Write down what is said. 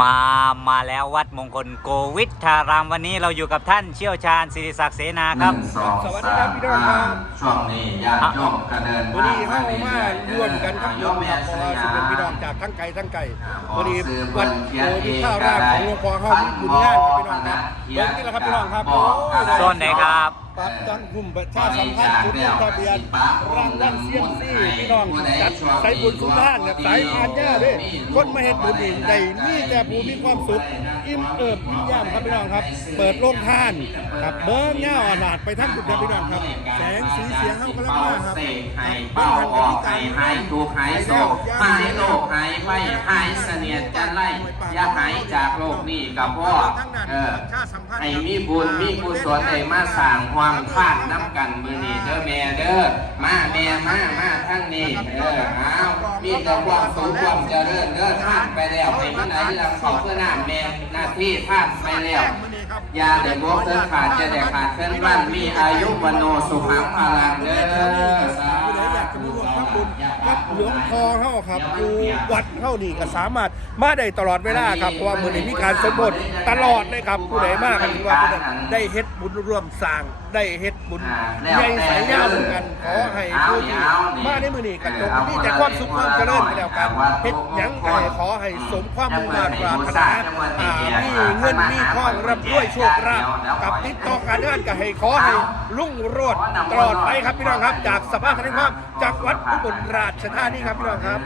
มามาแล้ววัดมงคลโกวิทธารามวันนี้เราอยู่กับท่านเชี่ยวชาญศิริศักดิ์เสนาครับ หนึ่งสองสวัสดีครับพี่น้องครับช่วงนี้ญาติโยมก็เดินวันนี้เข้ามารวมกันครับรวมกับพอสิเป็นพี่น้องจากทั้งไกลทั้งไกลวันนี้วัดโพธิข้าวราชของหลวงพ่อเข้ามีบุญงานครับพี่น้องครับเบิ้งนี่แหละครับพี่น้องครับโอ้ย โซนไหนครับ ปัดจังหุ่มประชาสัมพันธ์จุดลงทะเบียนรางวัลเซียมซี่พี่น้องจัดใสายบุญสุนทานกับสายพานแย่ด้วยคนมาเฮ็ดบุญอีกได้นี่แต่ผู้มีความสุขอิ่มเอิบยิ้มย้มครับพี่น้องครับ เปิดโรงทานกับเบิ้งเงาอนาดไปทั้งจุดเดียวพี่น้องครับ แสงสีเสียงเข้ากำลังเป่ามาครับเสกให้เป่าออกให้หายทุกหายโศกหายโรคหายไฟหายเสนียดจันไล่อย่าหายจากโรคนี้กับพ่อเออให้มีบุญมีกุศลได้มาสร้างความพานน้ำกันมือนี้เด้อแม่เด้อมาแม่มามาทั้งนี้เออเอาวมีแต่ความสุขความเจริญเด้อท่านไปแล้วให้มันไหนหลังขาเพื่อหน้าแม่หน้าที่ท่านไปแล้วยาได้บอกเส้นขาดจะได้ขาดเส้นบ้านมีอายุวโนสุขังพลังเด้อสาผู้ หลวงพ่อเฮาครับอยู่วัดเฮานี่ก็สามารถมาได้ตลอดเวลาครับเพราะว่ามื้อนี้มีการสมโภชตลอดเลยครับผู้ใดมากันถือว่าผู้นั้นได้เฮ็ดบุญร่วมสร้างได้เฮ็ดบุญใหญ่สายยาวเหมือนกันขอให้ผู้ที่มาในมื้อนี้กันจงมีแต่ความสุขความเจริญไปแล้วกันเฮ็ดหยังก็ให้ขอให้สมความมุ่งมั่นปรารถนาอ่ามีเงินมีทองร่ำรวยโชคลาภกับติดต่อการงานก็ให้ขอให้รุ่งโรจน์ตลอดไปครับพี่น้องครับ จากสภาพทางความจากวัดอุบลราชธานนี่ครับพี่น้องครับ